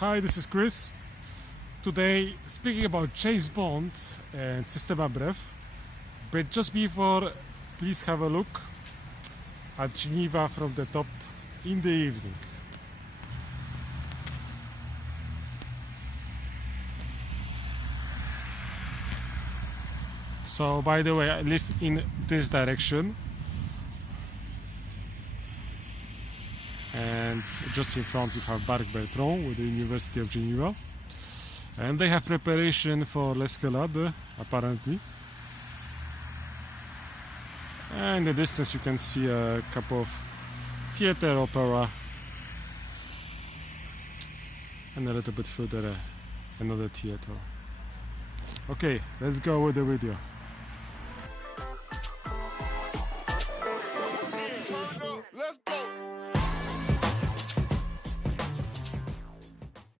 Hi, this is Chris. Today, speaking about James Bond and Systema Brev. But just before, please have a look at Geneva from the top in the evening. So, by the way, I live in this direction. And just in front we have Parc Bertrand with the University of Geneva. And they have preparation for l'Escalade, apparently. And in the distance you can see a couple of theater opera. And a little bit further another theater. Okay, let's go with the video.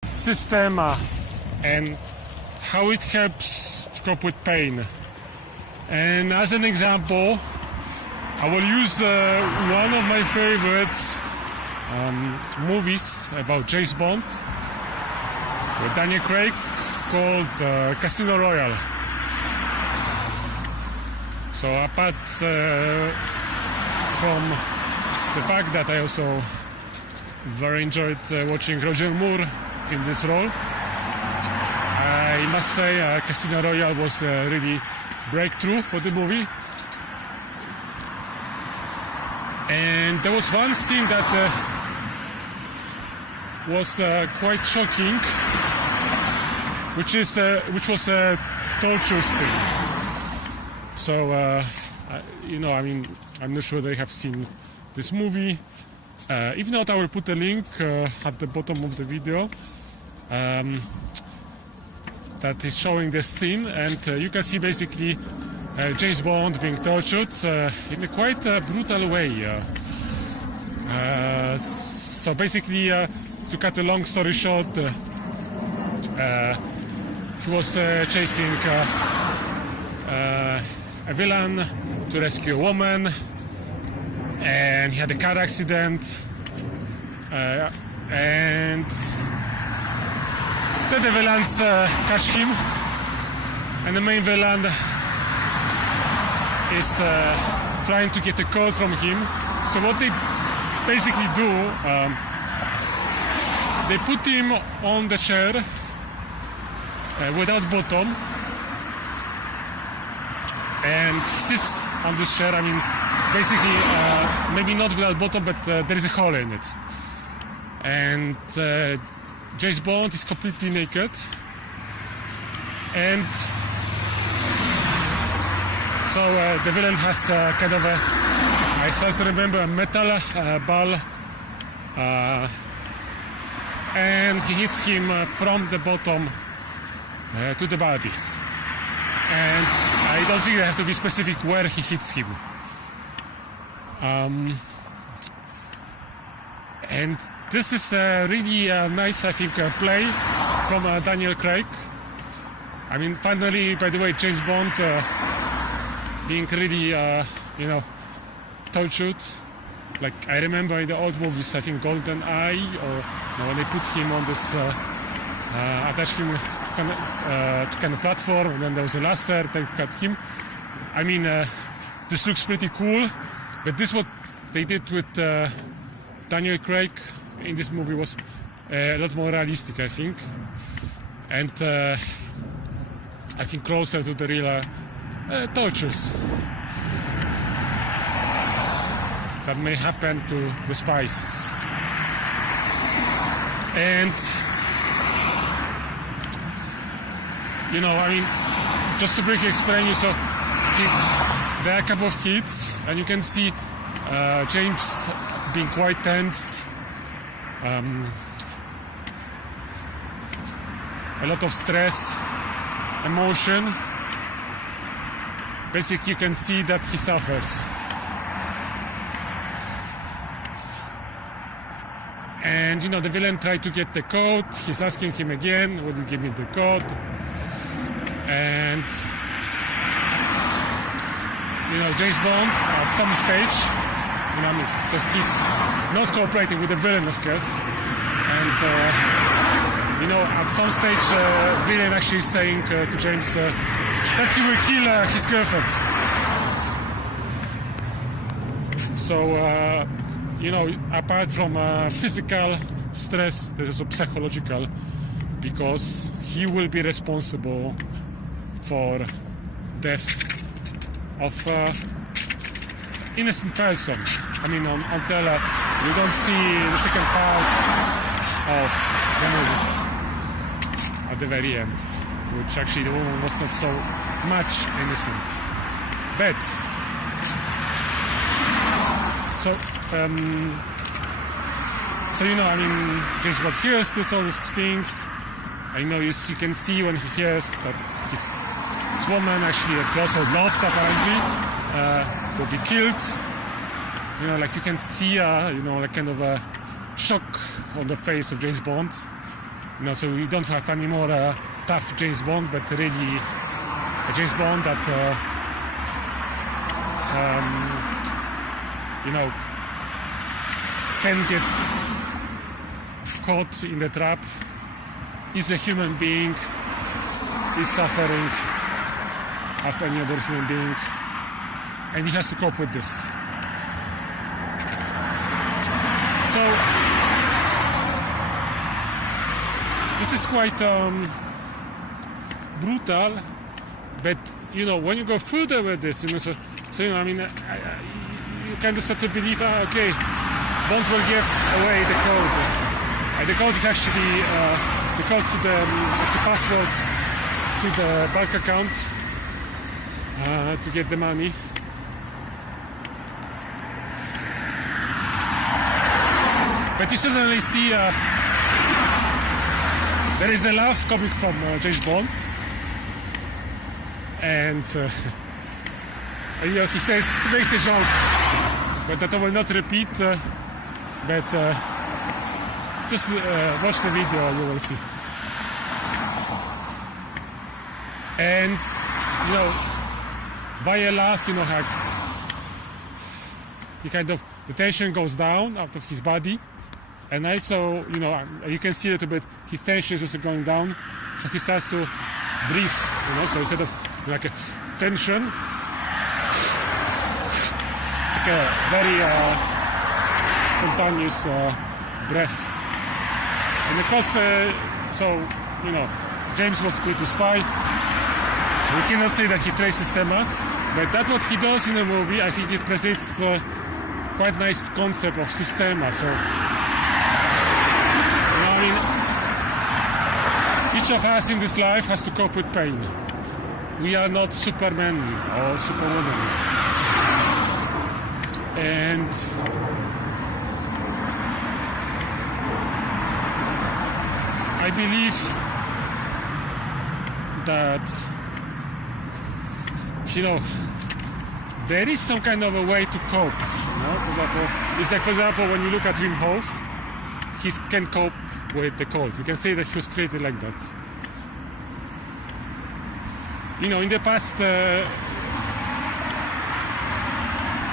Systema and how it helps to cope with pain. And as an example, I will use one of my favorite movies about James Bond with Daniel Craig called Casino Royale. So apart from the fact that I also very enjoyed watching Roger Moore in this role, I must say Casino Royale was really breakthrough for the movie. And there was one scene that was quite shocking, which was a torture scene. So I mean, I'm not sure they have seen this movie. If not, I will put a link at the bottom of the video that is showing the scene, and you can see basically James Bond being tortured in a quite brutal way. So basically, to cut a long story short, he was chasing a villain to rescue a woman, and he had a car accident, and then the villains catch him, and the main villain is trying to get a code from him. So what they basically do, they put him on the chair without bottom, and he sits on this chair. I mean, basically, maybe not without bottom, but there is a hole in it. And James Bond is completely naked. And so the villain has kind of a, I still remember, a metal ball. And he hits him from the bottom to the body. And I don't think I have to be specific where he hits him. And this is a really nice, I think, play from Daniel Craig. I mean, finally, by the way, James Bond being really, tortured. Like I remember in the old movies, I think Golden Eye, or when they put him on this, attached him to kind of platform, and then there was a laser that cut him. I mean, this looks pretty cool, but this what they did with Daniel Craig in this movie was a lot more realistic, I think, and I think closer to the real tortures that may happen to the spies. And I mean, just to briefly explain you, so there are a couple of hits, and you can see James being quite tensed, a lot of stress, emotion. Basically, you can see that he suffers. And the villain tried to get the code. He's asking him again, "Will you give me the code?" And James Bond at some stage, so he's not cooperating with the villain, of course, and at some stage, villain actually is saying to James that he will kill his girlfriend. So, apart from physical stress, there's also psychological, because he will be responsible for death of innocent person. I mean, until you don't see the second part of the movie at the very end, which actually the woman was not so much innocent. But so James Bond hears all these things. I know you can see when he hears that this woman actually, he also loved apparently, will be killed. You can see, kind of a shock on the face of James Bond. So we don't have any more tough James Bond, but really a James Bond that, can get caught in the trap, is a human being, is suffering as any other human being, and he has to cope with this. So this is quite brutal, but when you go further with this, you kind of start to believe, okay, Bond will give away the code. The code is actually the code to it's a password to the bank account to get the money. But you suddenly see there is a laugh coming from James Bond, and he makes a joke, but that I will not repeat. But just watch the video, you will see. And via laugh, how he kind of, the tension goes down out of his body. And also, you can see a little bit, his tension is also going down, so he starts to breathe, so instead of like a tension, it's like a very spontaneous breath. And of course, James was with the spy. We cannot say that he traced Systema, but that's what he does in the movie. I think it presents quite nice concept of Systema. So, each of us in this life has to cope with pain. We are not Superman or Superwoman. And I believe that, there is some kind of a way to cope. For example, when you look at Wim Hof, he can cope with the cold. You can say that he was created like that. In the past,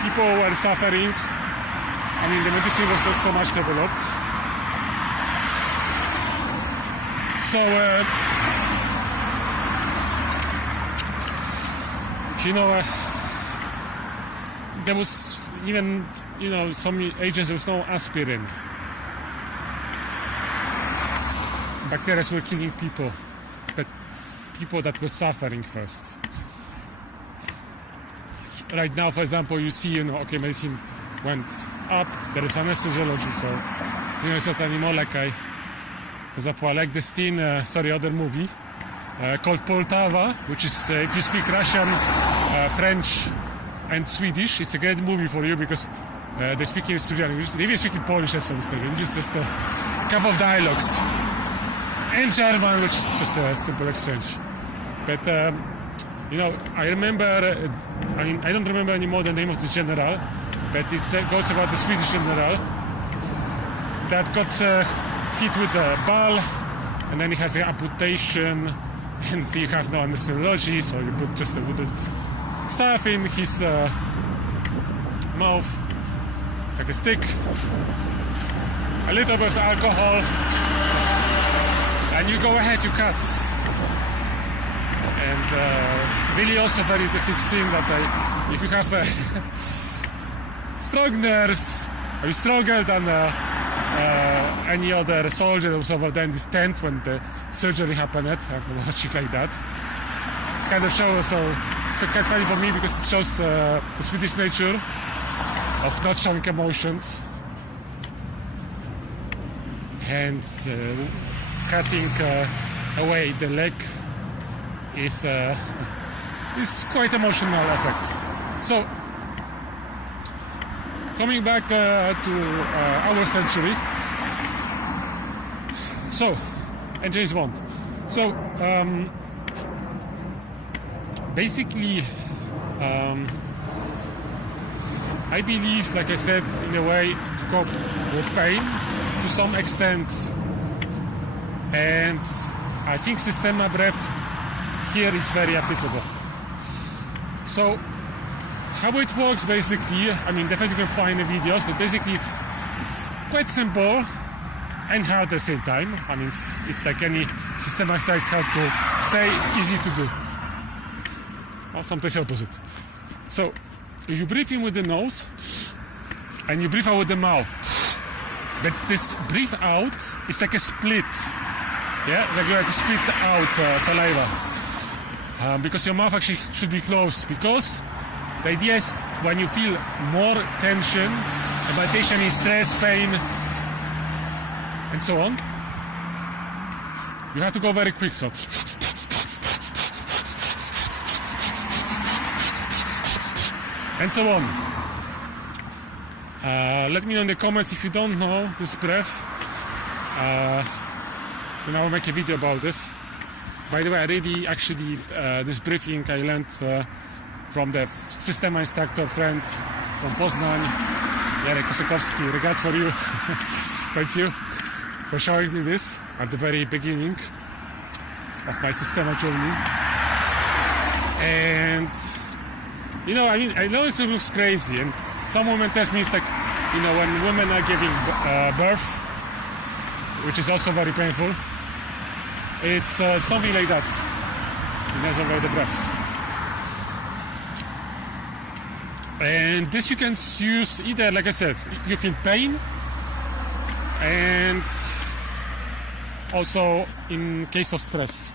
people were suffering. The medicine was not so much developed. So, there was even, some ages there was no aspirin. Bacteria were killing people, but people that were suffering first. Right now, for example, you see, okay, medicine went up, there is anesthesiology, so, it's not anymore like for example, I like this scene, other movie, called Poltava, which is, if you speak Russian, French, and Swedish, it's a great movie for you because they speak in Swedish language. They even speak in Polish at some stage. This is just a couple of dialogues. And German, which is just a simple exchange. But, I remember, I don't remember anymore the name of the general, but it goes about the Swedish general that got hit with a ball, and then he has an amputation, and you have no anesthesiology, so you put just a wooden stuff in his mouth, like a stick, a little bit of alcohol. I and you go ahead, you cut. And really also very interesting scene that if you have strong nerves, or you stronger than any other soldier that was over there in this tent when the surgery happened, I'm watching like that. It's kind of shows, so it's kind of funny for me because it shows the Swedish nature of not showing emotions and cutting away the leg is quite emotional effect. So coming back to our century, so and James Bond. So basically I believe, like I said, in a way to cope with pain to some extent, and I think Systema breath here is very applicable. So how it works basically, I mean definitely you can find the videos, but basically it's quite simple and hard at the same time. I mean it's like any system exercise, hard to say, easy to do. Or sometimes the opposite. So you breathe in with the nose and you breathe out with the mouth. But this breathe out is like a split. Yeah, like you have to split out saliva. Because your mouth actually should be closed. Because the idea is when you feel more tension, tension is stress, pain, and so on, you have to go very quick. So and so on. Let me know in the comments if you don't know this breath. And I will make a video about this. By the way, I really actually this briefing I learned from the Systema instructor friend from Poznań, Jarek Kosakowski. Regards for you. Thank you for showing me this at the very beginning of my Systema journey. And you know, I mean, I know it looks crazy, and some women tell me it's like, you know, when women are giving birth, which is also very painful, it's something like that. It has over the breath. And this you can use either, like I said, you feel pain, and also in case of stress.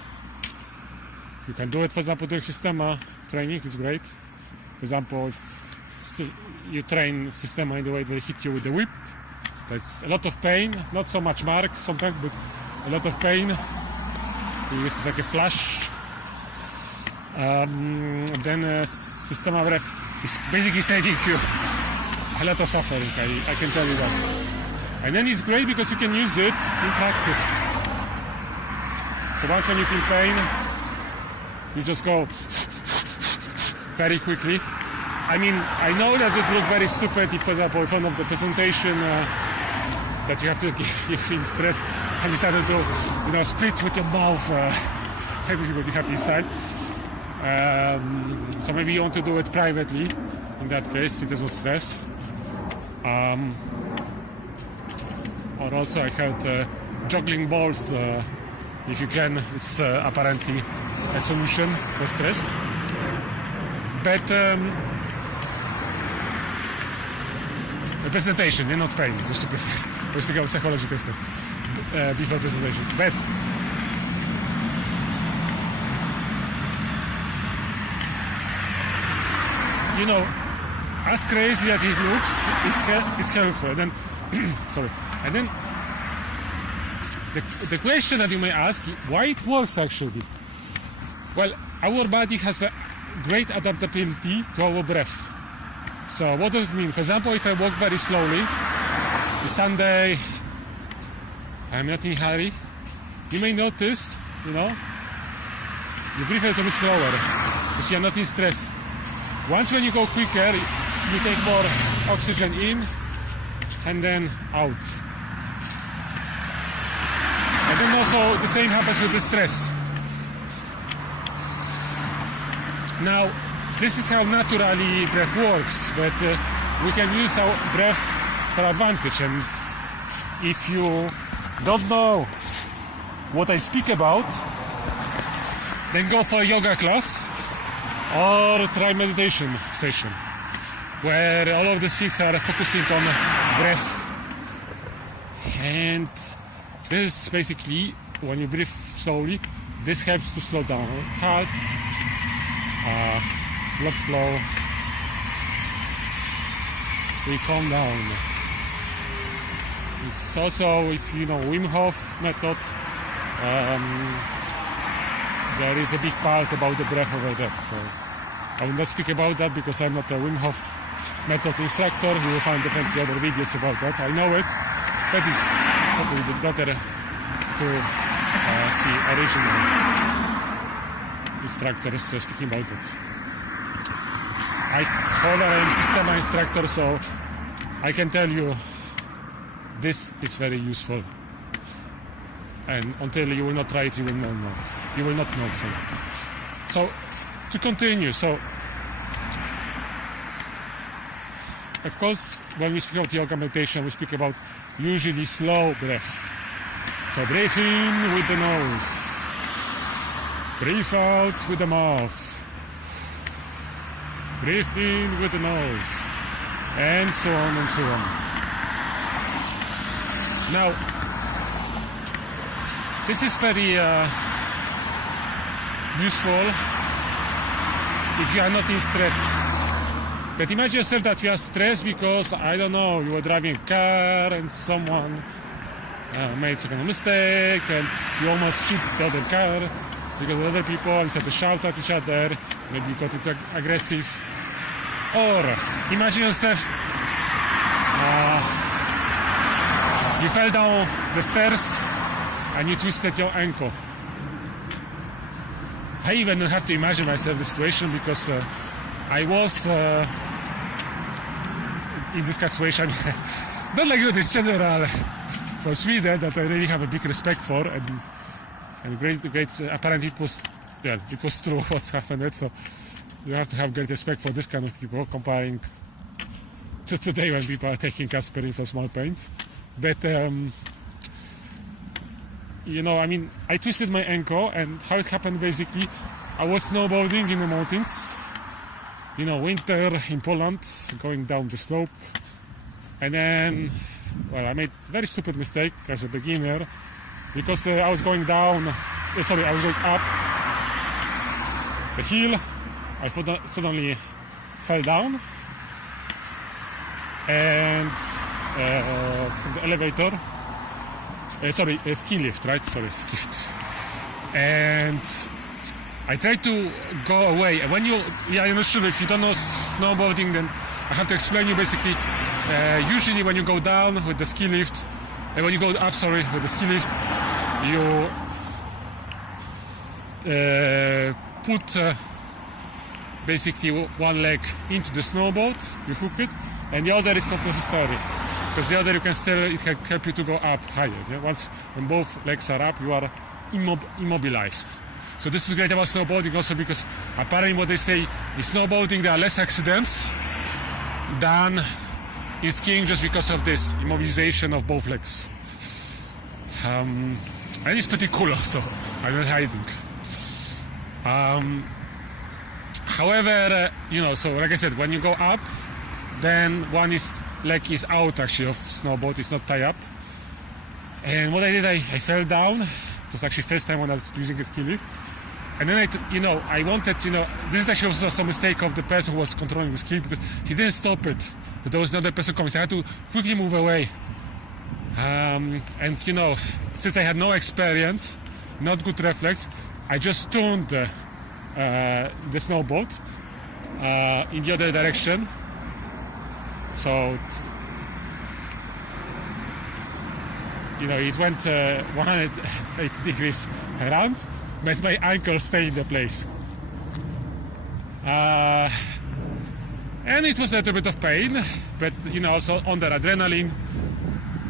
You can do it, for example, during Systema training, it's great. For example, if you train Systema in the way they hit you with the whip, that's a lot of pain, not so much mark sometimes, but a lot of pain. This is like a flash. Then Systema breath is basically saving you a lot of suffering, I can tell you that. And then it's great because you can use it in practice. So once when you feel pain, you just go very quickly. I mean, I know that it looks very stupid if, for example, in front of the presentation that you have to give you feel stress and you started to, you know, split with your mouth everything what you have inside. So maybe you want to do it privately. In that case, it is with stress. Or also, I heard juggling balls. If you can, it's apparently a solution for stress. But the presentation, not pain, just to precise. We speak about psychological stuff before presentation. But you know, as crazy as it looks, it's helpful. And then, sorry. And then the question that you may ask, why it works actually? Well, our body has a great adaptability to our breath. So what does it mean? For example, if I walk very slowly, it's Sunday, I'm not in a hurry, you may notice, you know, you breathe a little bit slower because you're not in stress. Once when you go quicker, you take more oxygen in and then out. And then also the same happens with the stress. Now, this is how naturally breath works, but we can use our breath for advantage. And if you don't know what I speak about, then go for a yoga class or try meditation session, where all of these things are focusing on breath. And this is basically, when you breathe slowly, this helps to slow down heart, blood flow. So you calm down. It's also, if you know Wim Hof method, there is a big part about the breath over there. So I will not speak about that because I'm not a Wim Hof method instructor. You will find definitely other videos about that. I know it, but it's probably better to see original instructors speaking about it. I am Systema instructor, so I can tell you this is very useful. And until you will not try it, you will not know. You will not know. So to continue, so of course, when we speak about yoga meditation, we speak about usually slow breath. So breathe in with the nose, breathe out with the mouth, breathe in with the nose, and so on and so on. Now, this is very useful if you are not in stress. But imagine yourself that you are stressed because, I don't know, you were driving a car and someone made some kind of mistake and you almost hit the other car because other people started to shout at each other, maybe you got it aggressive. Or imagine yourself you fell down the stairs and you twisted your ankle. I even have to imagine myself the situation because I was in this situation. Not like that, it's general for Sweden that I really have a big respect for, and great. Apparently, it was true what happened. So you have to have great respect for this kind of people, comparing to today when people are taking aspirin for small pains. But you know, I mean, I twisted my ankle, and how it happened basically, I was snowboarding in the mountains. You know, winter in Poland, going down the slope, and then, well, I made a very stupid mistake as a beginner because I was going down. I was going up the hill. I suddenly fell down, and from the elevator. Ski lift, right? Ski lift. And I tried to go away. When I'm not sure if you don't know snowboarding, then I have to explain you basically. Usually when you go down with the ski lift, and when you go up, with the ski lift, you put basically one leg into the snowboard, you hook it, and the other is not necessary. Because the other it can help you to go up higher. Yeah? When both legs are up, you are immobilized. So this is great about snowboarding also because apparently what they say in snowboarding there are less accidents than in skiing just because of this immobilization of both legs. And it's pretty cool also, I'm not hiding. However, you know, so like I said, when you go up, then leg is out actually of snowboard, it's not tied up. And what I did, I fell down. It was actually first time when I was using a ski lift. And then I wanted, this is actually also a mistake of the person who was controlling the ski because he didn't stop it. But there was another person coming, so I had to quickly move away. And since I had no experience, not good reflex, I just turned the snowboard in the other direction. So, it went 180 degrees around, but my ankle stayed in the place. And it was a little bit of pain, but, also under adrenaline,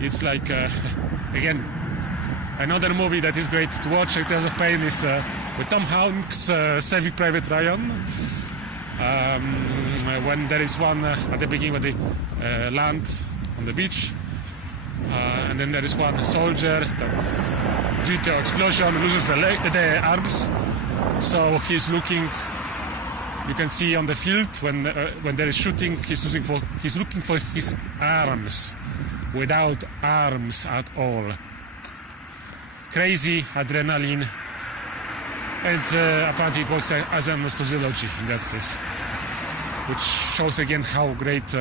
it's like, again, another movie that is great to watch in terms of pain is with Tom Hanks, Saving Private Ryan. When there is one at the beginning when they land on the beach and then there is one soldier that, due to explosion, loses the arms. So he's looking. You can see on the field when there is shooting, he's looking for his arms, without arms at all. Crazy adrenaline, and apparently it works as an anesthesiology in that case, which shows again how great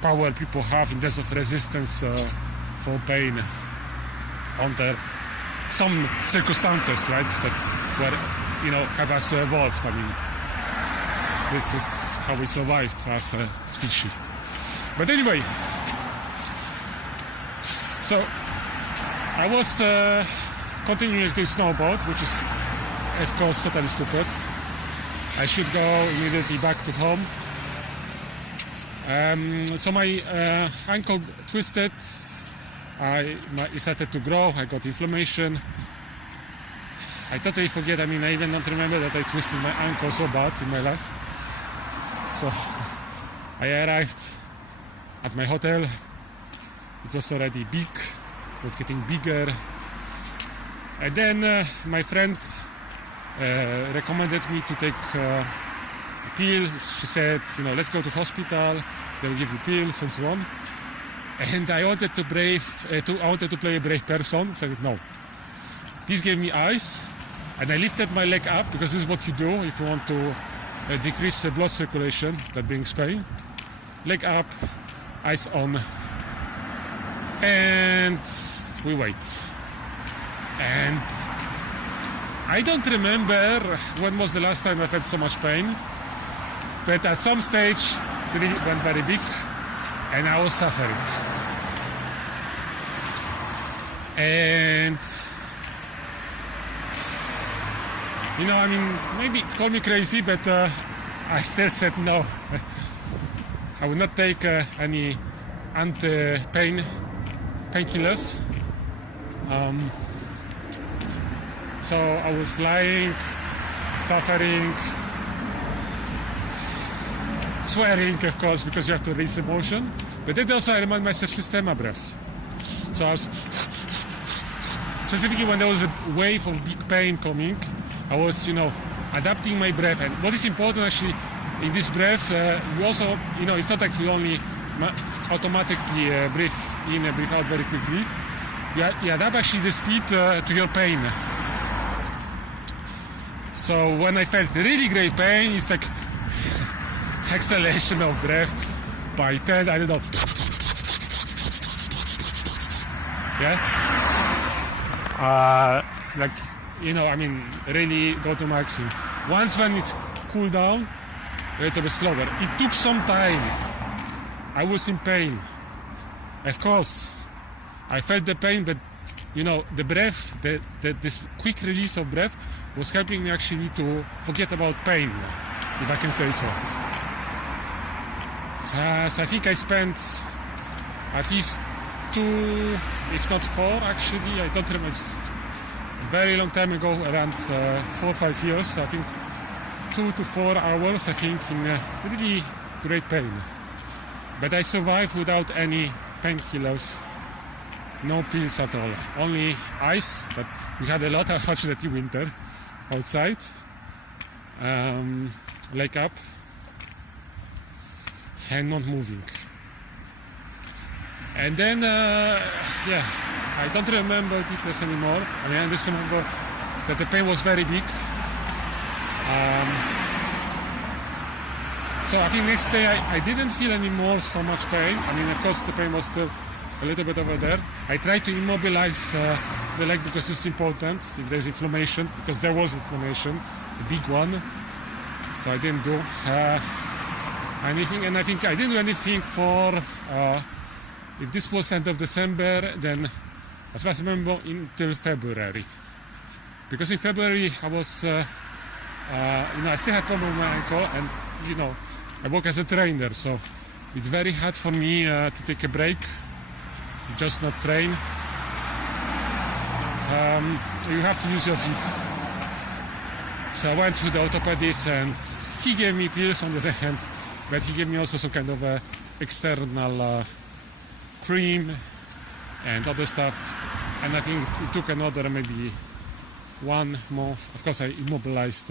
power people have in terms of resistance for pain under some circumstances, right? That were, have us to evolve. I mean, this is how we survived as a species. But anyway, so I was continuing to snowboard, which is, of course, totally stupid. I should go immediately back to home. So my ankle twisted. It started to grow. I got inflammation. I totally forget. I mean, I even don't remember that I twisted my ankle so bad in my life. So I arrived at my hotel. It was already big. It was getting bigger. And then my friend recommended me to take a pill. She said, let's go to hospital. They'll give you pills and so on. And I wanted to play a brave person. So I said no. This gave me ice, and I lifted my leg up because this is what you do if you want to decrease the blood circulation, that brings pain. Leg up, ice on, and we wait. And I don't remember when was the last time I felt so much pain, but at some stage it really went very big, and I was suffering. And I mean, maybe call me crazy, but I still said no. I would not take any painkillers. So I was lying, suffering, swearing, of course, because you have to release emotion. But then also I remind myself Systema breath. So I was specifically when there was a wave of big pain coming, I was, adapting my breath. And what is important actually in this breath, you also, it's not like you only automatically breathe in and breathe out very quickly. You adapt actually the speed to your pain. So when I felt really great pain, it's like exhalation of breath by 10, I don't know. Yeah? I mean, really go to maximum. Once when it's cooled down, a little bit slower. It took some time. I was in pain. Of course, I felt the pain, but the breath, this quick release of breath was helping me actually to forget about pain, if I can say so. So I think I spent at least 2, if not 4, actually. I don't remember. It's a very long time ago, around 4 or 5 years. I think 2 to 4 hours. I think in really great pain. But I survived without any painkillers. No pills at all, only ice, but we had a lot, unfortunately, winter outside. Leg up and not moving. And then, I don't remember details anymore. I mean, I just remember that the pain was very big. So I think next day I didn't feel anymore so much pain. I mean, of course, the pain was still a little bit over there. I tried to immobilize the leg because it's important if there's inflammation, because there was inflammation, a big one. So I didn't do anything, and I think I didn't do anything for, if this was end of December, then as far as I remember, until February. Because in February I was, I still had problem with my ankle, and I work as a trainer, so it's very hard for me to take a break. Just not train. You have to use your feet. So I went to the orthopedist and he gave me pills on the other hand, but he gave me also some kind of external cream and other stuff. And I think it took another maybe 1 month. Of course, I immobilized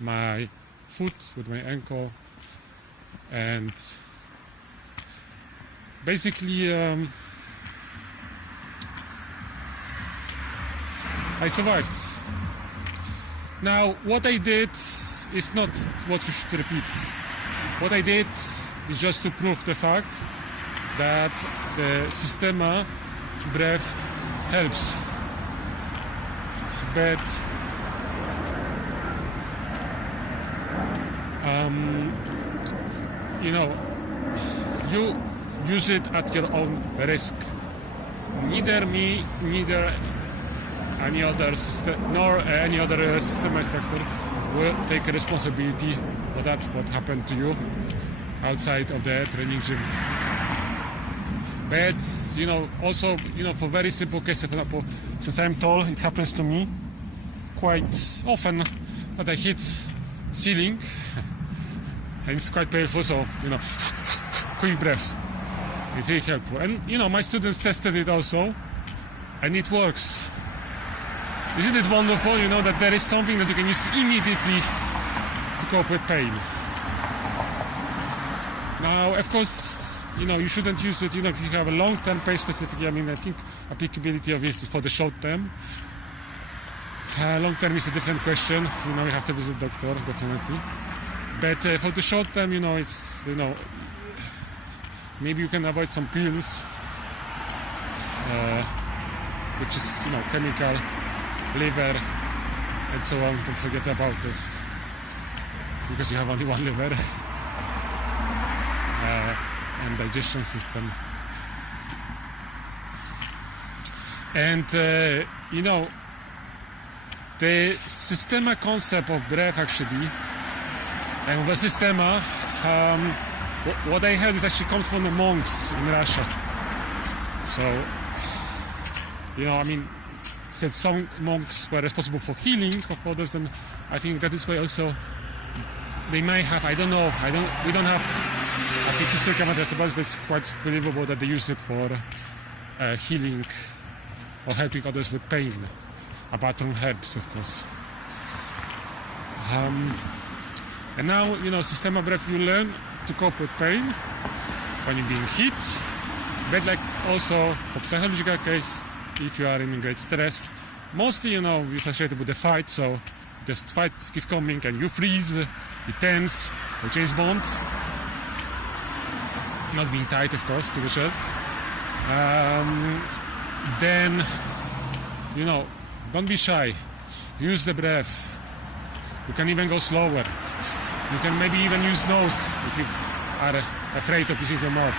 my foot with my ankle, and basically I survived. Now, what I did is not what you should repeat. What I did is just to prove the fact that the Systema breath helps. But you know, you use it at your own risk. Neither me, neither any other system, nor any other system instructor will take responsibility for that, what happened to you outside of the training gym. But you know, also, you know, for very simple cases, for example, since I'm tall, it happens to me quite often that I hit ceiling and it's quite painful, so you know, quick breath, it's really helpful. And you know, my students tested it also, and it works. Isn't it wonderful, you know, that there is something that you can use immediately to cope with pain? Now, of course, you know, you shouldn't use it, you know, if you have a long-term pain specifically. I mean, I think applicability of it is for the short term. Long-term is a different question. You know, you have to visit doctor, definitely. But for the short term, you know, it's, you know, maybe you can avoid some pills, which is, you know, chemical, liver, and so on. Don't forget about this, because you have only one liver and digestion system. And you know, the Systema concept of breath actually, and the Systema, what I heard is actually comes from the monks in Russia. So, you know, I mean, said some monks were responsible for healing of others, and I think that is why also they might have, I don't know, we don't have artificial evidence about it, but it's quite believable that they use it for healing or helping others with pain, apart from herbs, of course. And now, you know, Systema breath, you learn to cope with pain when you're being hit, but like also for psychological case, if you are in great stress. Mostly, you know, it's associated with the fight, so just fight is coming and you freeze, you tense, you James Bond. Not being tight, of course, to be sure. Then, you know, don't be shy. Use the breath. You can even go slower. You can maybe even use nose if you are afraid of using your mouth.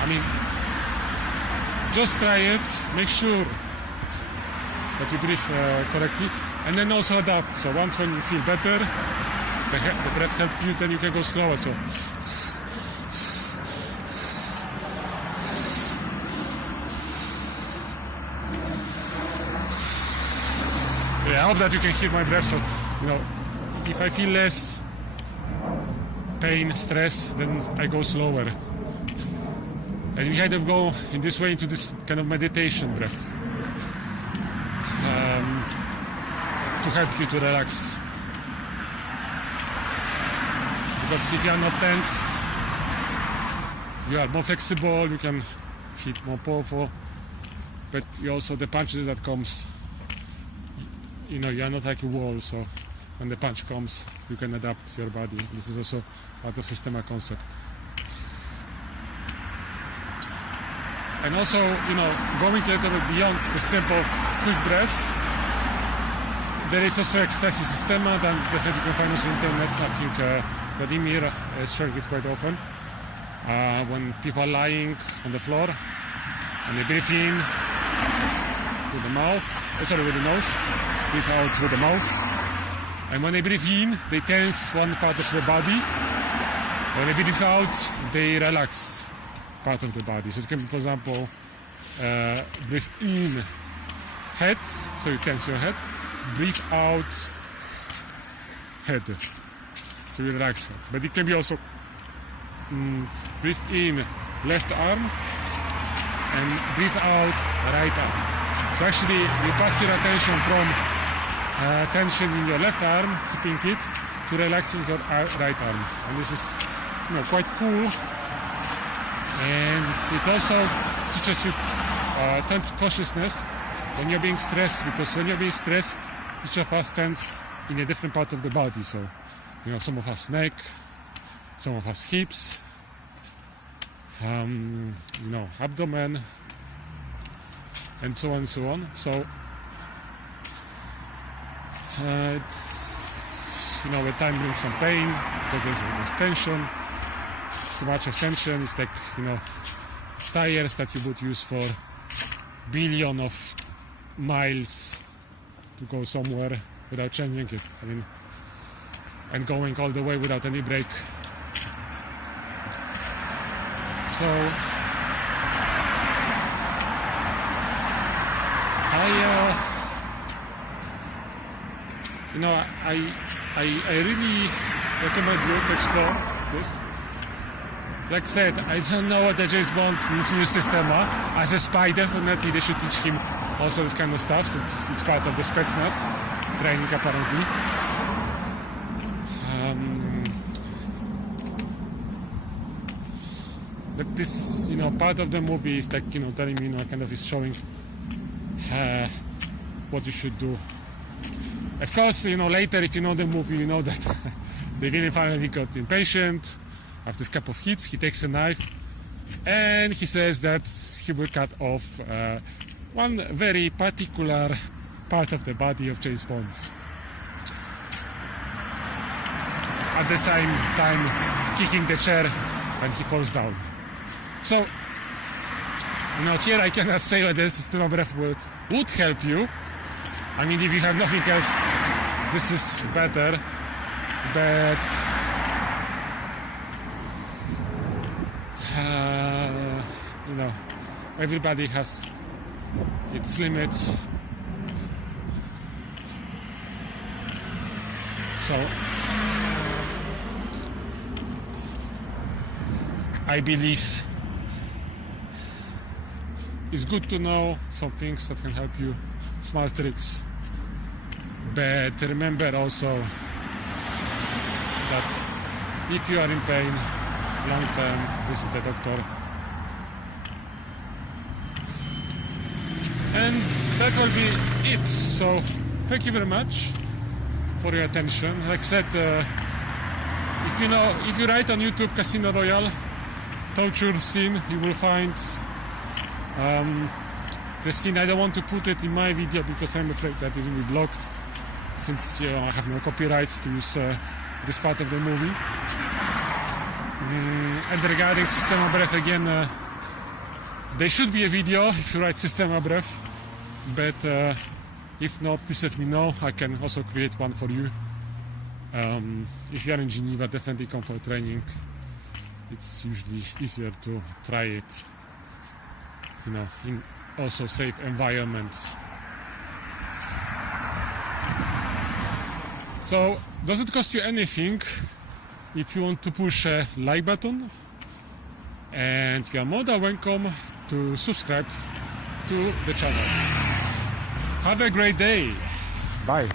I mean, just try it. Make sure that you breathe correctly, and then also adapt. So once when you feel better, the breath helps you, then you can go slower. So. Yeah, I hope that you can hear my breath. So, you know, if I feel less pain, stress, then I go slower. And we kind of go in this way into this kind of meditation breath to help you to relax. Because if you are not tensed, you are more flexible, you can hit more powerful, but you also, the punches that comes, you know, you are not like a wall, so when the punch comes, you can adapt your body. This is also part of Systema concept. And also, you know, going a little bit beyond the simple quick breath, there is also exercise in Systema that definitely you can find on the internet. I think Vladimir is showing it quite often. When people are lying on the floor and they breathe in with the mouth, with the nose, breathe out with the mouth. And when they breathe in, they tense one part of the body. When they breathe out, they relax part of the body. So it can be, for example, breathe in head, so you tense your head. Breathe out head. to be relaxed. But it can be also breathe in left arm and breathe out right arm. So actually you pass your attention from tension in your left arm, keeping it, to relaxing your right arm. And this is quite cool. And it also teaches you consciousness when you're being stressed, because when you're being stressed, each of us tense in a different part of the body. So, some of us neck, some of us hips, abdomen, and so on and so on. So, it's, at time brings some pain, because there's tension. Too much of tension. It's like, tires that you would use for billion of miles to go somewhere without changing it. And going all the way without any brake. So I really recommend you to explore this. Like I said, I don't know what the James Bond will use Systema. As a spy, definitely they should teach him also this kind of stuff, since it's part of the Spetsnaz training apparently. But this, part of the movie is like, telling me, kind of is showing what you should do. Of course, later if you know the movie, you know that the villain finally got impatient. After a couple of hits, he takes a knife and he says that he will cut off one very particular part of the body of James Bond. At the same time, kicking the chair when he falls down. So, here I cannot say whether Systema Breath would help you. If you have nothing else, this is better. But everybody has its limits. So I believe it's good to know some things that can help you, small tricks. But remember also that if you are in pain long term, visit the doctor. And that will be it. So thank you very much for your attention. Like I said, if you write on YouTube Casino Royale torture scene, you will find the scene. I don't want to put it in my video because I'm afraid that it will be blocked, since I have no copyrights to use this part of the movie. And regarding Systema Breath, again, there should be a video if you write Systema Breath, but if not, please let me know. I can also create one for you. If you are in Geneva, definitely come for training. It's usually easier to try it, in also safe environments. So, doesn't cost you anything if you want to push a like button, and you are more than welcome to subscribe to the channel. Have a great day. Bye.